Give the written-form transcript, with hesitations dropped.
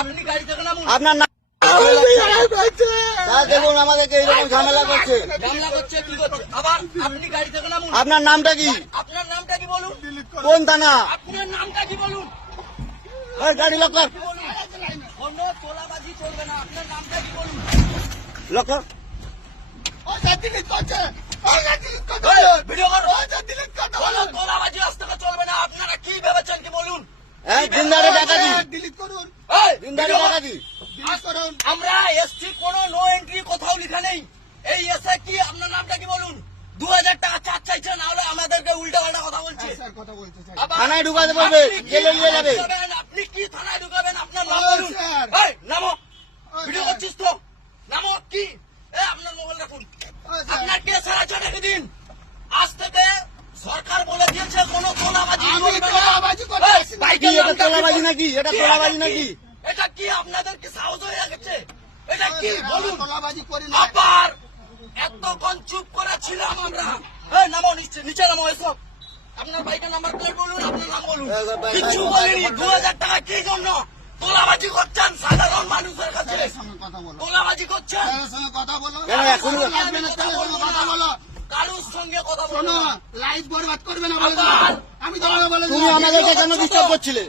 আপনি গাড়ি থেকে নামুন। আপনার নাম দেখুন আমাদেরকে এইরকম ঝামেলা করছে। ঝামেলা করছে কি করছে? আবার আপনি গাড়ি থেকে নামুন। আপনার নামটা কি? আপনার নামটা কি বলুন? কোন থানা? আপনার নামটা কি বলুন? ওই গাড়ি লক কর, কি বলুন? কোনো তোলাবাজি চলবে না। আপনার নামটা কি বলুন? লক কর। ভিডিও করো। কোনো তোলাবাজি আজ থেকে চলবে না। আপনারা কি ভেবেছেন কি বলুন? দিনদারে ডাকাতি, এই, দিনদারে ভিডিও করো। ডাকাতি। আমরা এসছি, কোনো নো এন্ট্রি কোথাও লিখা নেই। এই এসে কি আপনার নামটা কি বলুন? 2000 টাকা চার্জ চাইছে, না হলে আমাদেরকে উল্টা পাল্টা কথা বলছে। আবার থানায় ঢুকাতে বলবে, আপনি কি জেলে নিয়ে যাবে। ঢুকাবেন? আপনি কি থানায় ঢুকাবেন? আপনার নাম বলুন। এই, নামো। ভিডিও করছিস তো? নামো। কি আপনার মোবাইল রাখুন। আপনার কেস আছে রেখে দিন। আজ থেকে সরকার বলে দিয়েছে কোনো তোলাবাজি চলবে না। এই, কি বাইকের এটা নামটা কি তোলাবাজি বলুন? নাকি? এটা কি তোলাবাজি এটা নাকি? কি? এটা কি আপনাদের কি সাহস হয়ে গেছে? এটা কি বলুন? তোলাবাজি করি না। আবার এতক্ষণ চুপ করে ছিলাম আমরা। এই, নামো, নিচে নামো। এসব আপনার বাইকের নাম্বার প্লেট বলুন, আপনার নাম বলুন। কিছু বলিনি। 2000 টাকা কি জন্য তোলাবাজি করছেন সাধারণ মানুষের কাছে? ছেলের সঙ্গে কথা বলো, তোলাবাজি করছেন। ছেলের সঙ্গে কথা বলো। কেন এখনো লাগবে না, ছেলের সঙ্গে কথা বলো। কারোর সঙ্গে কথা শোনো, বলুন। লাইফ বরবাদ করবে না বলে দিলাম। আমি তোমাকে বলে তুমি দিলাম। আমাদেরকে কেন ডিস্টার্ব করছিলে?